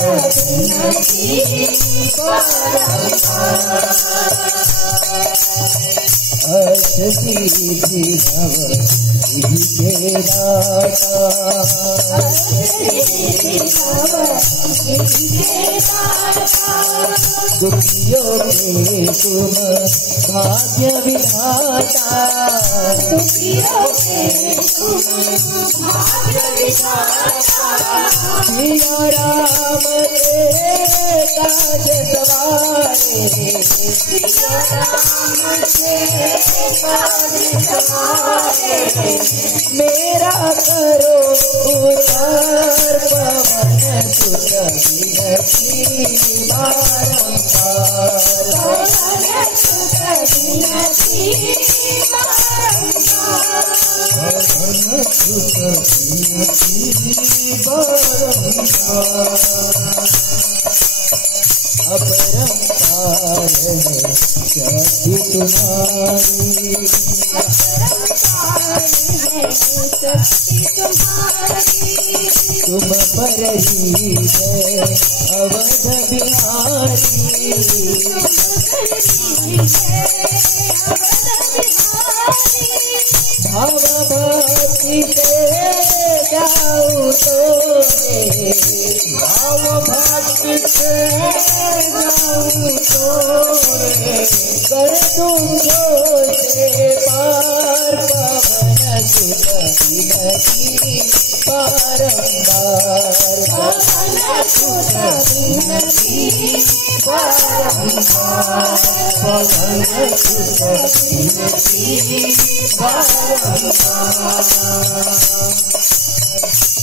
सिद्धि नव के दाता दुखियों के तुम भाग्य विधाता सिया राम के काज सवारे मेरा करो उतार पवन सुत विनती अपरंपार है शक्ति तुम्हारी तुम पर ही है अवध बिहारी भाव भक्ति से जाऊं तो भाव भक्ति से जाऊं तो कर तुम जो से पार पवन सुत विनती बारंबार पवन सुत विनती बारंबार पवन सुत विनती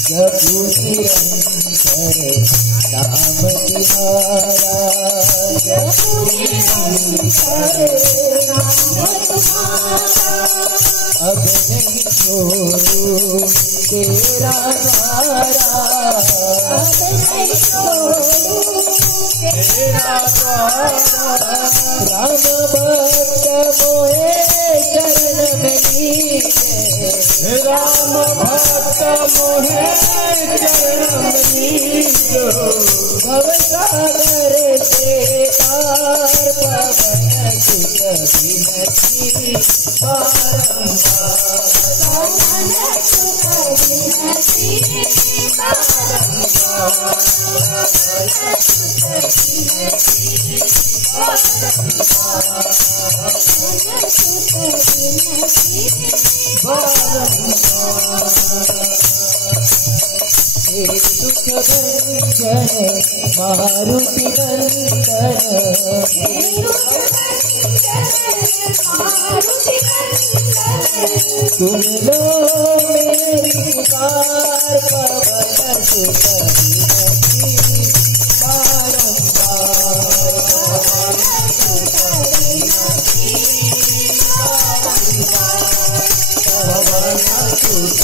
जपु निरंतर नाम तुम्हारा जपु निरंतर नाम तुम्हारा अब नहीं छोड़ू तेरा द्वारा अब नहीं छोड़ू तेरा द्वारा राम भक्त मोहे चरण में लीजे राम भक्त मोहे चरण में लीजो भव सागर से पार पवन सुत विनती बारंबार पवन सुत विनती बारंबार पवन सुत विनती बारंबार पवन सुत विनती बारंबार हे दुख भंजन मारुति नंदन तुम लो मेरी पुकार पवन सुत विनती बारंबार पवन सुत विनती बारंबार पवन सुत